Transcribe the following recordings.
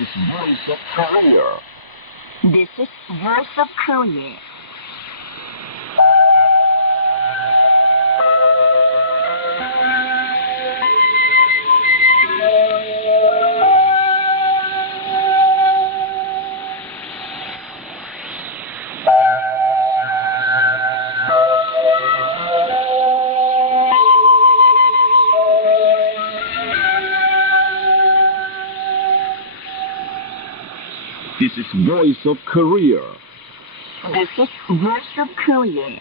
is Voice of Korea. This is Voice of Korea. This is Voice of Korea. This is Voice of Korea.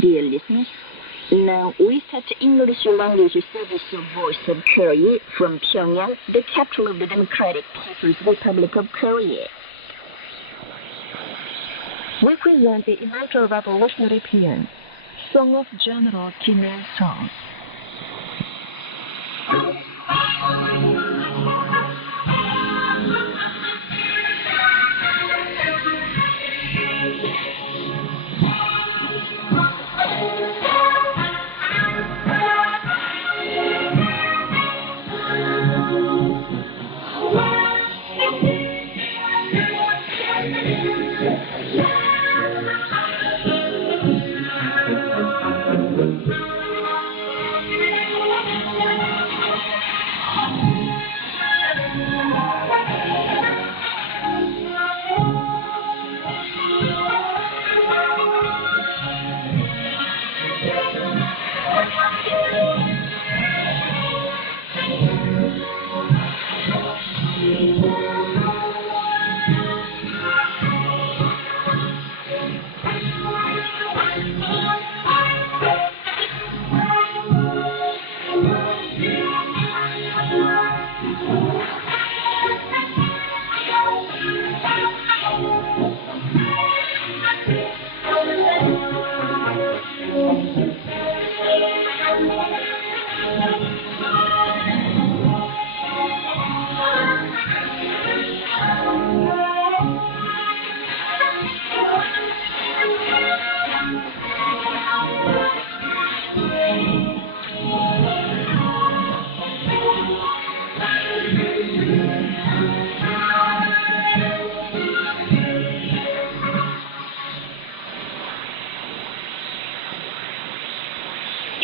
Dear listeners, now we start English language service of Voice of Korea from Pyongyang, the capital of the Democratic People's Republic of Korea. We present the immortal revolutionary paean, Song of General Kim Il-sung.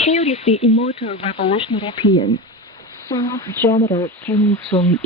Here is the immortal revolutionary paean, Song of General Kim Il-sung.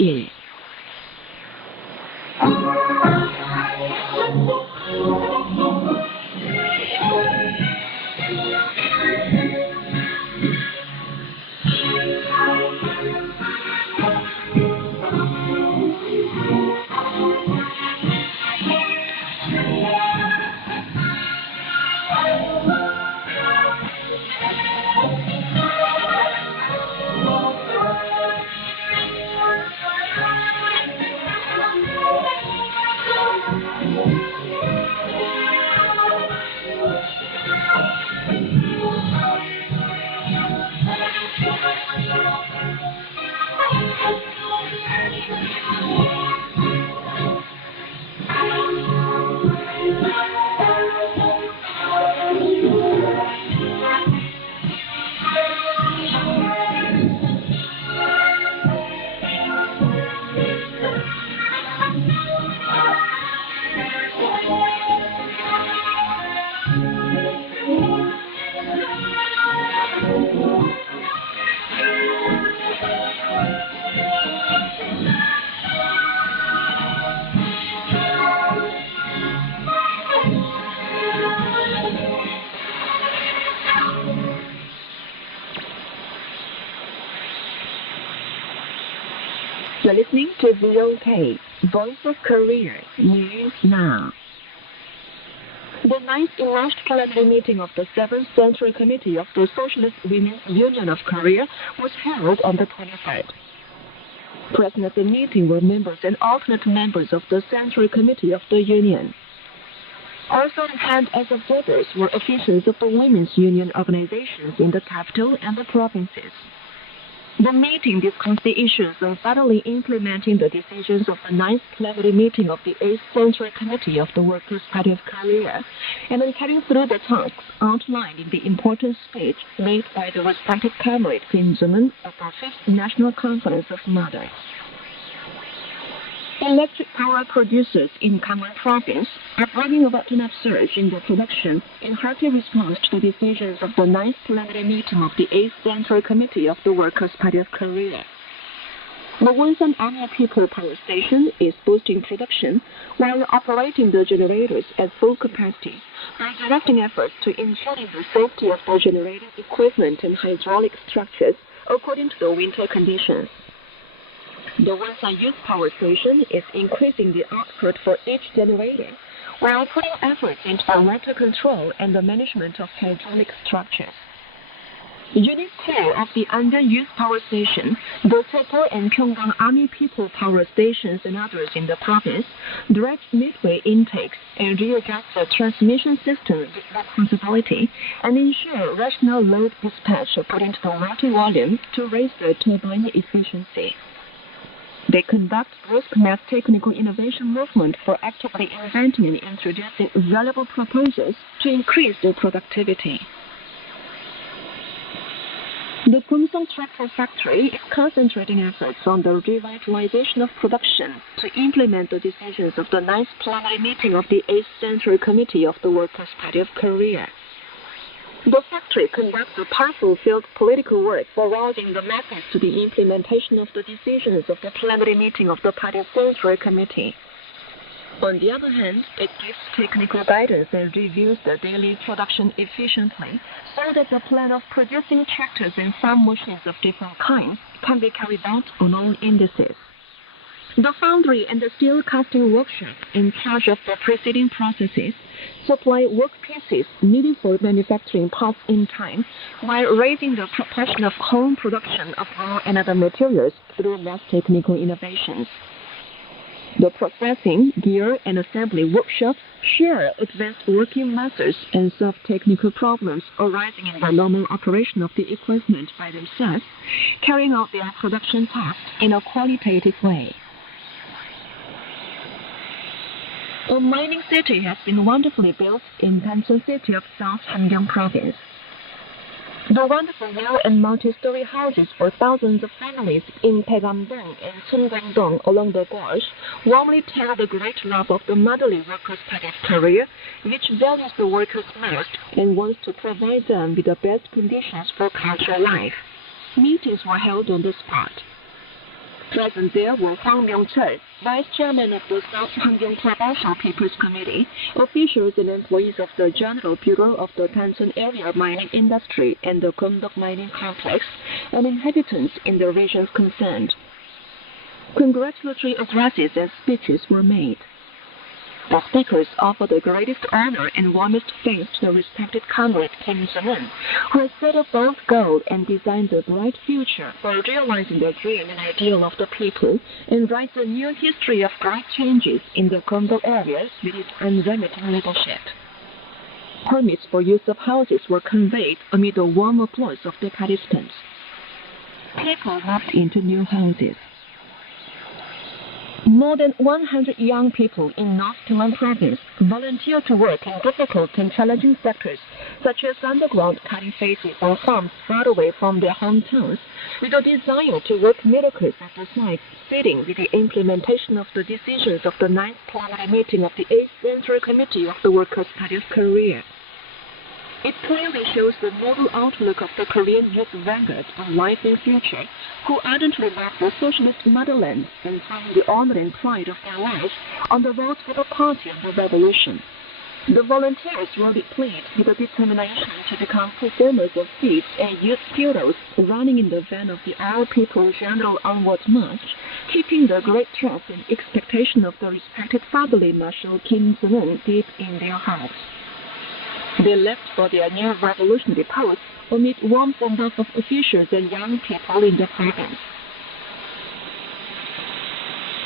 You're listening to VOK, Voice of Korea, News Now. The 9th enlarged plenary meeting of the 7th Central Committee of the Socialist Women's Union of Korea was held on the 23rd. Present at the meeting were members and alternate members of the Central Committee of the Union. Also in hand as observers were officials of the women's union organizations in the capital and the provinces. The meeting discussed the issues on thoroughly implementing the decisions of the 9th plenary meeting of the 8th Central Committee of the Workers' Party of Korea, and on carrying through the tasks outlined in the important speech made by the respected comrade Kim Jong-un at the 5th National Conference of Mothers. Electric power producers in Kenwood province are bringing about an upsurge in their production in hearty response to the decisions of the 9th plenary meeting of the 8th Central Committee of the Workers' Party of Korea. The Wonsan Army People Power Station is boosting production while operating the generators at full capacity by directing efforts to ensuring the safety of the generating equipment and hydraulic structures according to the winter conditions. The Wonsan Youth Power Station is increasing the output for each generator while putting efforts into the water control and the management of hydraulic structures. Unit 2 of the Andean Youth Power Station, the Seoul and Pyeonggang Army People Power Stations and others in the province direct midway intakes and readjust the transmission system with responsibility and ensure rational load dispatch according to the water volume to raise the turbine efficiency. They conduct brisk mass technical innovation movement for actively inventing and introducing valuable proposals to increase their productivity. The Kumsong Tractor Factory is concentrating efforts on the revitalization of production to implement the decisions of the 9th plenary meeting of the 8th Central Committee of the Workers' Party of Korea. The factory conducts a powerful field political work for rousing the masses to the implementation of the decisions of the plenary meeting of the party's Central Committee. On the other hand, it gives technical guidance and reviews the daily production efficiently so that the plan of producing tractors and farm machines of different kinds can be carried out on all indices. The foundry and the steel casting workshop in charge of the preceding processes supply workpieces needed for manufacturing parts in time while raising the proportion of home production of raw and other materials through mass technical innovations. The processing, gear, and assembly workshops share advanced working methods and solve technical problems arising in the normal operation of the equipment by themselves, carrying out their production tasks in a qualitative way. A mining city has been wonderfully built in Tancheon City of South Hamgyong Province. The wonderful new and multi-story houses for thousands of families in Taegam-dong and Sungang-dong along the gorge warmly tell the great love of the motherly Workers' Party of Korea, which values the workers most and wants to provide them with the best conditions for cultural life. Meetings were held on the spot. Present there were Hwang Myung-chul, Vice Chairman of the South Hamgyong Provincial People's Committee, officials and employees of the General Bureau of the Tancheon Area Mining Industry and the Gyeongdok Mining Complex, and inhabitants in the regions concerned. Congratulatory addresses and speeches were made. The speakers offered the greatest honor and warmest thanks to the respected comrade Kim Jong-un, who has set a bold goal and designed a bright future for realizing the dream and ideal of the people, and writes a new history of great changes in the Gyeongdok areas with his unremitting leadership. Permits for use of houses were conveyed amid the warm applause of the participants. People moved into new houses. More than 100 young people in North Gyeongsang Province volunteered to work in difficult and challenging sectors, such as underground cutting phases on farms far away from their hometowns, with a desire to work miracles at the site, fitting with the implementation of the decisions of the 9th plenary meeting of the 8th Central Committee of the Workers' Party of Korea. It clearly shows the noble outlook of the Korean youth vanguard on life and future, who ardently love the socialist motherland and find the honor and pride of their lives on the road for the party of the revolution. The volunteers were deployed with a determination to become performers of feats and youth heroes, running in the van of the All People's General Onward March, keeping the great trust and expectation of the respected fatherly Marshal Kim Jong-un deep in their hearts. They left for their new revolutionary post amid warm send-off of officials and young people in the province.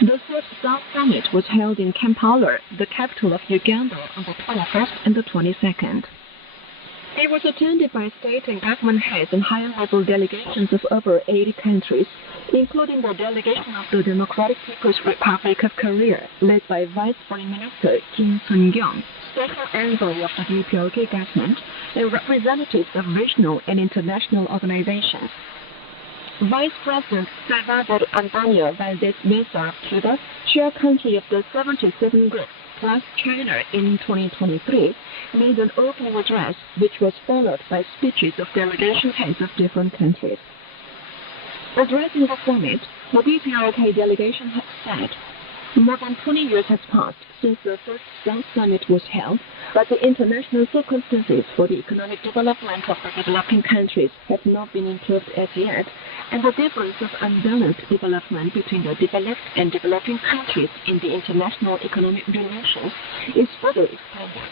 The third South Summit was held in Kampala, the capital of Uganda, on the 21st and the 22nd. It was attended by state and government heads and high-level delegations of over 80 countries, including the delegation of the Democratic People's Republic of Korea, led by Vice Foreign Minister Kim Sun-kyung, special envoy of the DPRK government, and representatives of regional and international organizations. Vice President Salvador Antonio Valdez Mesa of Cuba, chair country of the 77 Group plus China in 2023, made an opening address which was followed by speeches of delegation heads of different countries. Addressing the summit, the DPRK delegation had said, more than 20 years has passed since the first South Summit was held, but the international circumstances for the economic development of the developing countries have not been improved as yet, and the difference of unbalanced development between the developed and developing countries in the international economic relations is further expanded.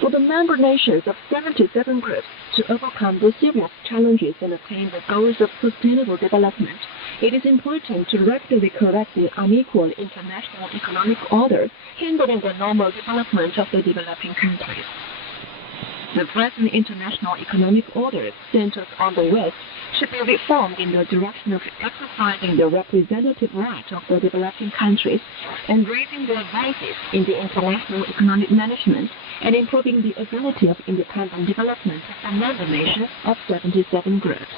For the member nations of 77 groups to overcome the serious challenges and attain the goals of sustainable development, it is important to rapidly correct the unequal international economic order hindering the normal development of the developing countries. The present international economic order centered on the West should be reformed in the direction of exercising the representative right of the developing countries and raising their voices in the international economic management and improving the ability of independent development of the member nations of 77 groups.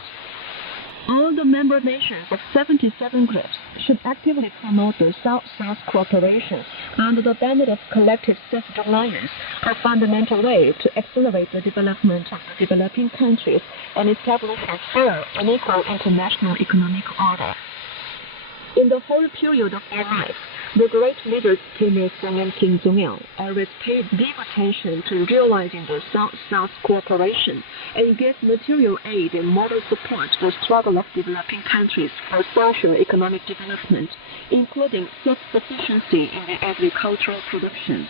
All the member nations of 77 groups should actively promote the South-South cooperation under the banner of collective self-reliance, a fundamental way to accelerate the development of the developing countries and establish a fair and equal international economic order. In the whole period of their lives, the great leaders Kim Il-sung and Kim Jong-il always paid deep attention to realizing the South-South cooperation and gave material aid and moral support to the struggle of developing countries for socio-economic development, including self-sufficiency in the agricultural production.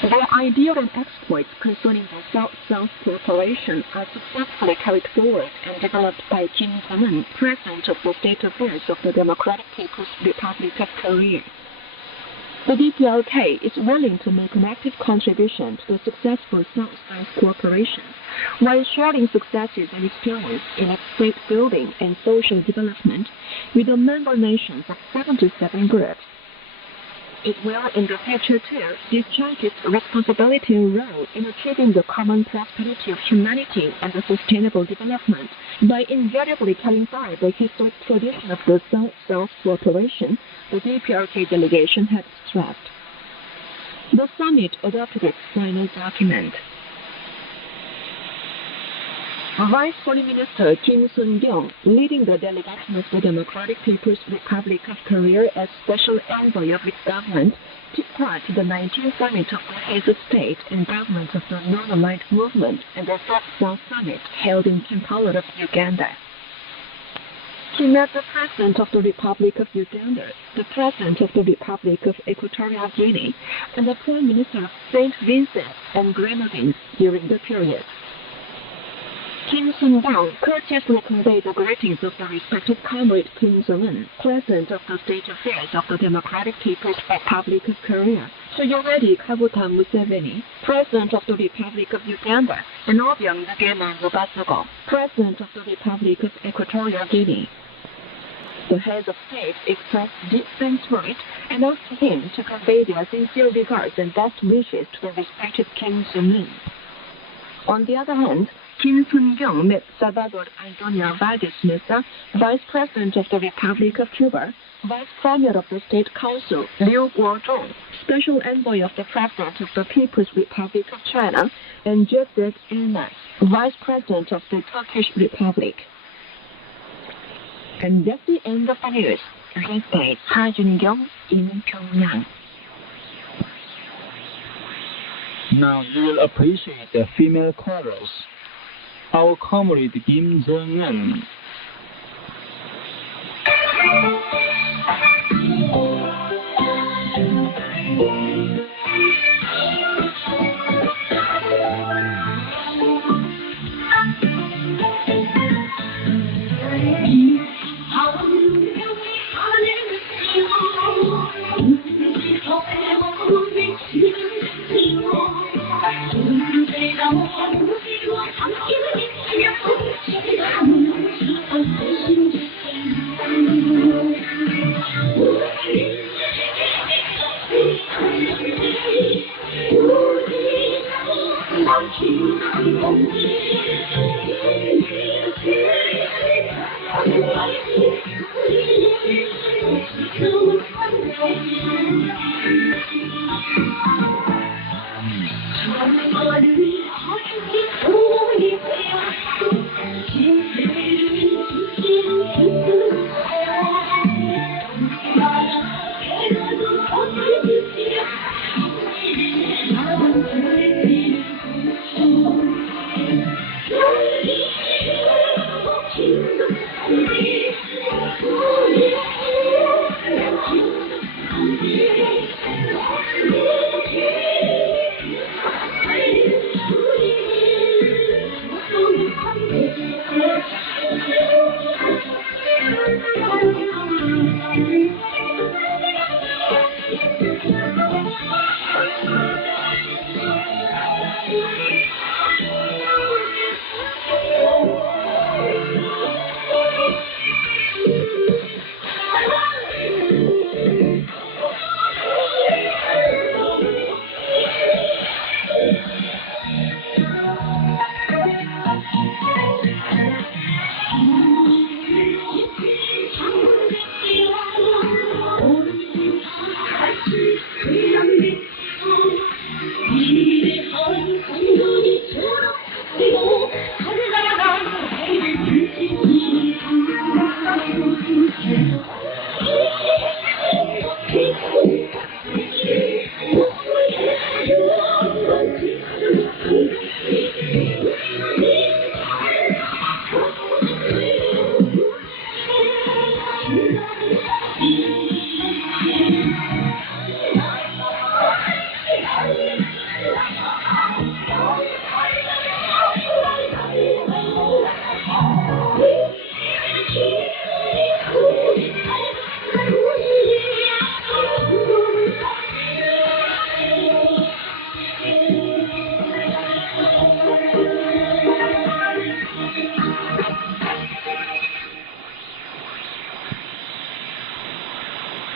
Their ideal and exploits concerning the South-South cooperation are successfully carried forward and developed by Kim Jong-un, President of the State Affairs of the Democratic People's Republic of Korea. The DPRK is willing to make an active contribution to the successful South-South cooperation while sharing successes and experience in its state building and social development with the member nations of 77 groups. It will, in the future too, discharge its responsibility and role in achieving the common prosperity of humanity and the sustainable development by invariably carrying forward the historic tradition of the South-South cooperation the DPRK delegation had stressed. The summit adopted its final document. Vice Foreign Minister Kim Sun-kyung, leading the delegation of the Democratic People's Republic of Korea as special envoy of its government, took part in the 19th summit of the heads of state and government of the Non-Aligned Movement and the Third South Summit held in Kampala of Uganda. He met the President of the Republic of Uganda, the President of the Republic of Equatorial Guinea, and the Prime Minister of St. Vincent and Grenadines during the period. Kim Sun-kyung courteously conveyed the greetings of the respected comrade Kim Jong-un, President of the State Affairs of the Democratic People's Republic of Korea, to Yoweri Kaguta Museveni, President of the Republic of Uganda, and Obiang Nguema Ngubasego, President of the Republic of Equatorial Guinea. The heads of state expressed deep thanks for it and asked him to convey their sincere regards and best wishes to the respected Kim Jong-un. On the other hand, Kim Sun-kyung met Salvador Antonio Valdez Mesa, Vice President of the Republic of Cuba, Vice Premier of the State Council Liu Guozhong, Special Envoy of the President of the People's Republic of China, and Joseph Yilmaz, Vice President of the Turkish Republic. And that's the end of the news. Read by Ha Jungyong in Pyongyang. Now you will appreciate the female chorus. Our comrade Kim Jong-un.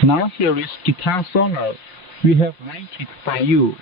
Now here is guitar solo we have waited for you.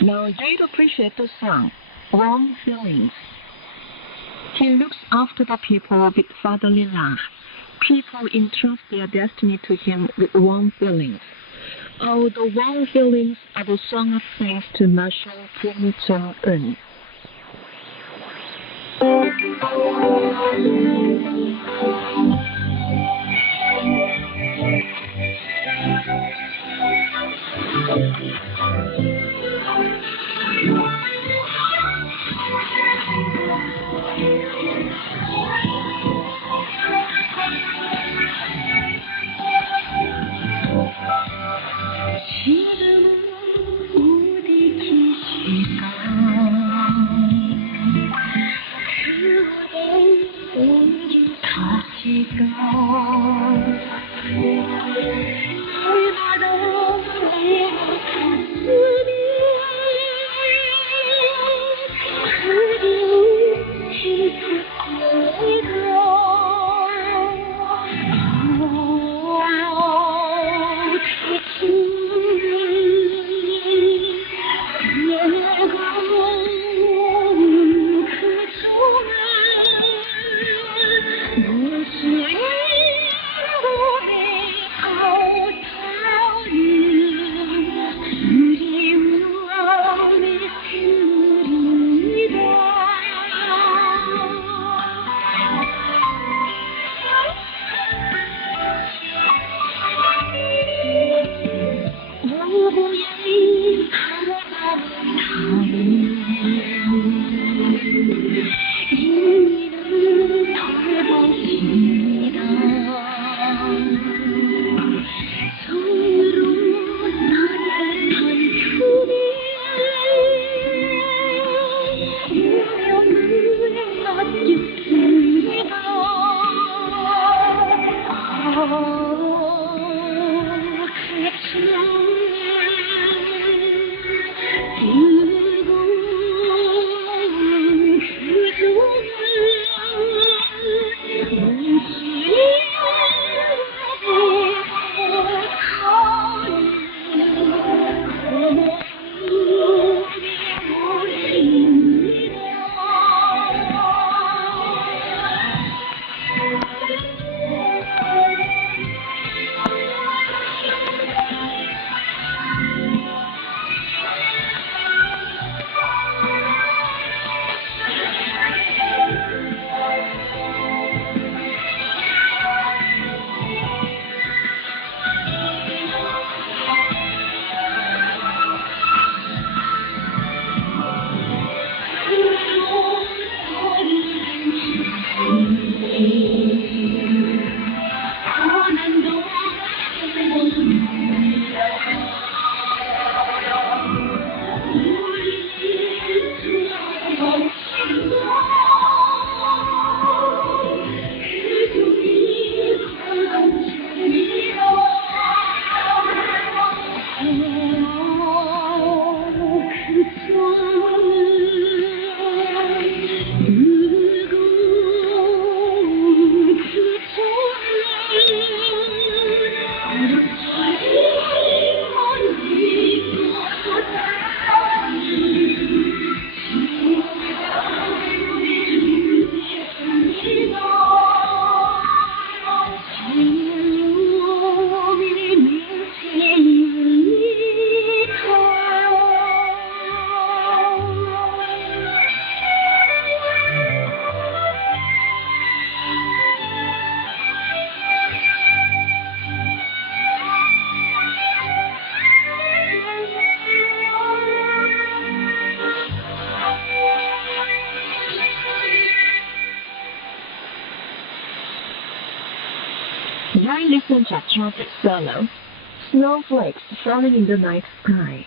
Now do you appreciate the song, Warm Feelings? He looks after the people with fatherly love. People entrust their destiny to him with warm feelings. Oh, the warm feelings are the song of thanks to Marshal Kim Jong-un. I listen to a trumpet solo, snowflakes falling in the night sky.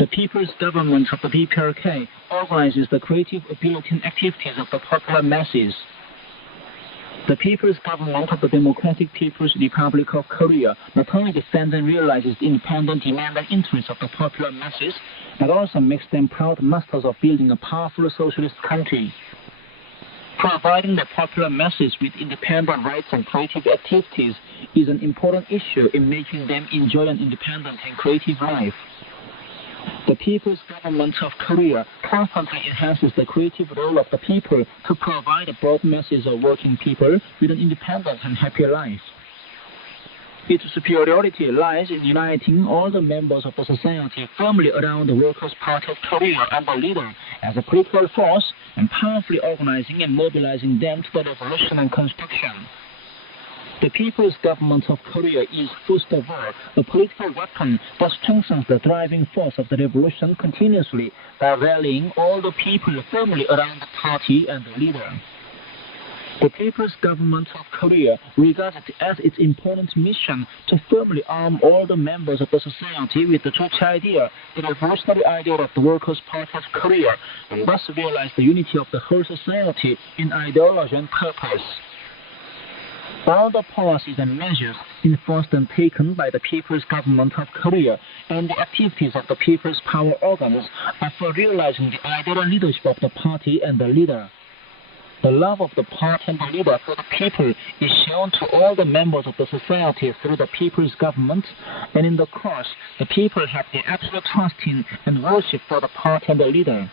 The People's Government of the PPRK organizes the creative ability and activities of the popular masses. The People's Government of the Democratic People's Republic of Korea not only defends and realizes the independent demand and interests of the popular masses, but also makes them proud masters of building a powerful socialist country. Providing the popular masses with independent rights and creative activities is an important issue in making them enjoy an independent and creative life. The People's Government of Korea constantly enhances the creative role of the people to provide a broad masses of working people with an independent and happy life. Its superiority lies in uniting all the members of the society firmly around the Workers' Party of Korea and the leader as a political force and powerfully organizing and mobilizing them to the revolution and construction. The People's Government of Korea is, first of all, a political weapon that strengthens the driving force of the revolution continuously by rallying all the people firmly around the party and the leader. The People's Government of Korea regards it as its important mission to firmly arm all the members of the society with the Church idea, the revolutionary idea of the Workers' Party of Korea, and thus realize the unity of the whole society in ideology and purpose. All the policies and measures enforced and taken by the People's Government of Korea and the activities of the People's Power organs are for realizing the ideal leadership of the party and the leader. The love of the party and the leader for the people is shown to all the members of the society through the People's Government, and in the course, the people have the absolute trust in and worship for the party and the leader.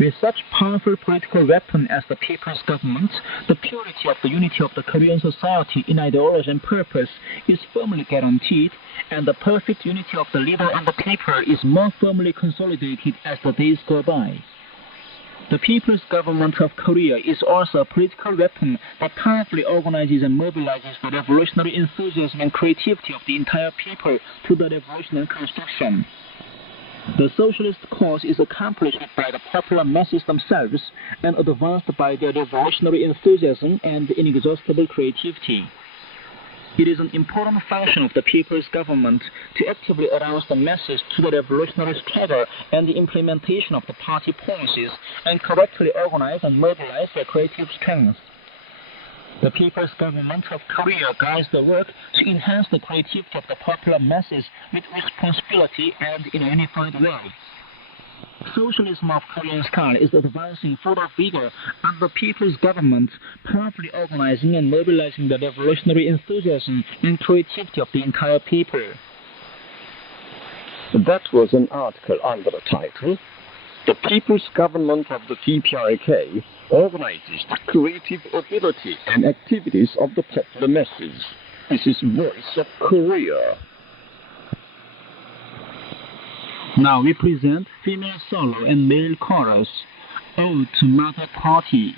With such powerful political weapon as the people's government, the purity of the unity of the Korean society in ideology and purpose is firmly guaranteed, and the perfect unity of the leader and the people is more firmly consolidated as the days go by. The People's Government of Korea is also a political weapon that powerfully organizes and mobilizes the revolutionary enthusiasm and creativity of the entire people to the revolutionary construction. The socialist cause is accomplished by the popular masses themselves and advanced by their revolutionary enthusiasm and inexhaustible creativity. It is an important function of the people's government to actively arouse the masses to the revolutionary struggle and the implementation of the party policies and correctly organize and mobilize their creative strength. The People's Government of Korea guides the work to enhance the creativity of the popular masses with responsibility and in a unified way. Socialism of Korean style is advancing full of vigor under the People's Government, powerfully organizing and mobilizing the revolutionary enthusiasm and creativity of the entire people. That was an article under the title, "The People's Government of the TPRK Organizes the Creative Ability and Activities of the Popular Masses." This is Voice of Korea. Now we present female solo and male chorus, Ode to Mother Party.